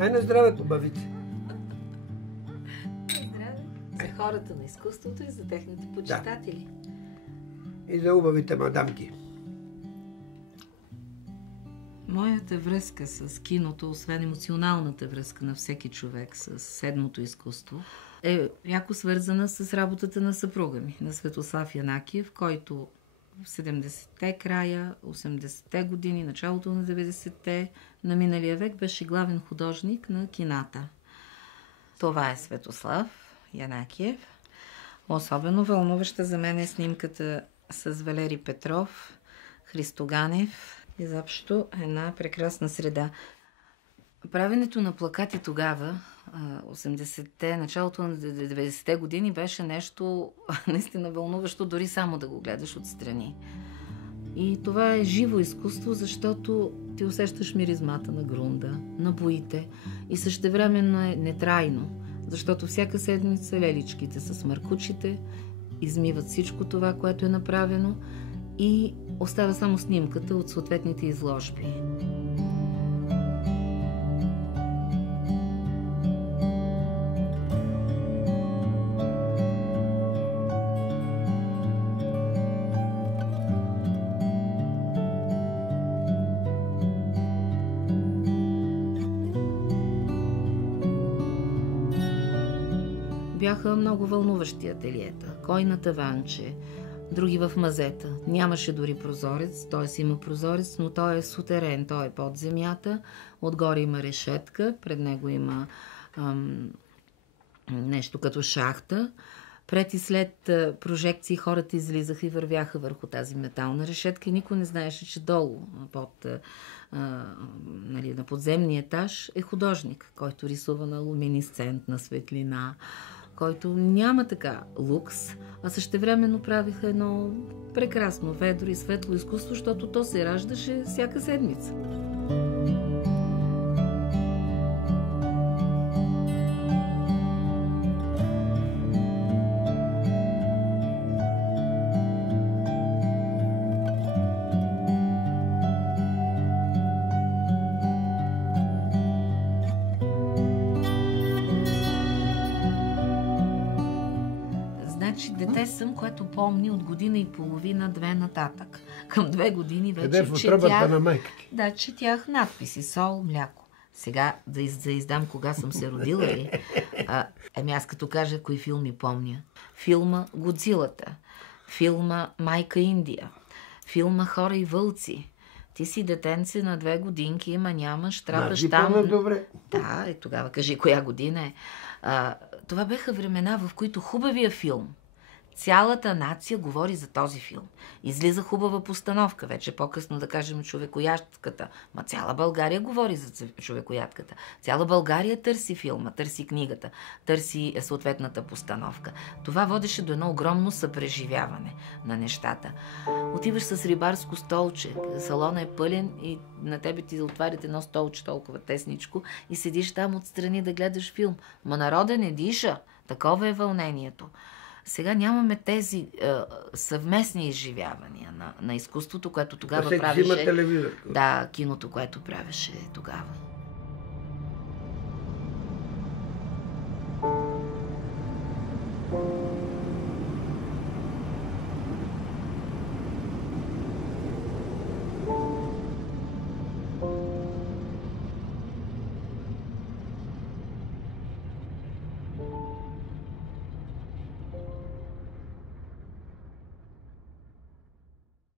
Ай на здравето, бавице. Здраве. За хората на изкуството и за техните почитатели. Да. И за убавите мадамки. Моята връзка с киното, освен емоционалната връзка на всеки човек с седмото изкуство, е яко свързана с работата на съпруга ми, на Светослав Янакиев, който в 70-те края, 80-те години, началото на 90-те на миналия век беше главен художник на кината. Това е Светослав Янакиев. Особено вълнуваща за мен е снимката с Валери Петров, Христо Ганев. Изобщо една прекрасна среда. Правенето на плакати тогава, 80-те, началото на 90-те години, беше нещо наистина вълнуващо, дори само да го гледаш отстрани. И това е живо изкуство, защото ти усещаш миризмата на грунда, на боите и същевременно е нетрайно, защото всяка седмица леличките с маркучите измиват всичко това, което е направено, и остава само снимката от съответните изложби. Бяха много вълнуващи ателиета. Кой на таванче, други в мазета. Нямаше дори прозорец, т.е. има прозорец, но той е сутерен, той е под земята. Отгоре има решетка, пред него има нещо като шахта. Пред и след прожекции хората излизаха и вървяха върху тази метална решетка и никой не знаеше, че долу, на подземния етаж, е художник, който рисува на луминесцентна светлина, който няма така лукс, а същевременно правиха едно прекрасно, ведро и светло изкуство, защото то се раждаше всяка седмица. Дете съм, което помни от година и половина, 2 нататък. Към 2 години вече Къде в утробата на майка ти? Да, четях надписи: сол, мляко. Сега да издам кога съм се родила ли? Аз като кажа кои филми помня. Филма Годзилата, филма Майка Индия, филма Хора и вълци. Ти си детенце на 2 годинки, ама нямаш, трябваш там. Добре. Да, тогава кажи коя година е. Това беха времена, в които хубавия филм, цялата нация говори за този филм. Излиза хубава постановка, вече по-късно да кажем Човекоятката. Ма цяла България говори за Човекоятката. Цяла България търси филма, търси книгата, търси съответната постановка. Това водеше до едно огромно съпреживяване на нещата. Отиваш с рибарско столче, салона е пълен и на тебе ти отварят едно столче толкова тесничко и седиш там отстрани да гледаш филм. Ма народа не диша. Такова е вълнението. Сега нямаме тези съвместни изживявания на изкуството, което тогава правеше. Телевизор. Да, киното, което правеше тогава.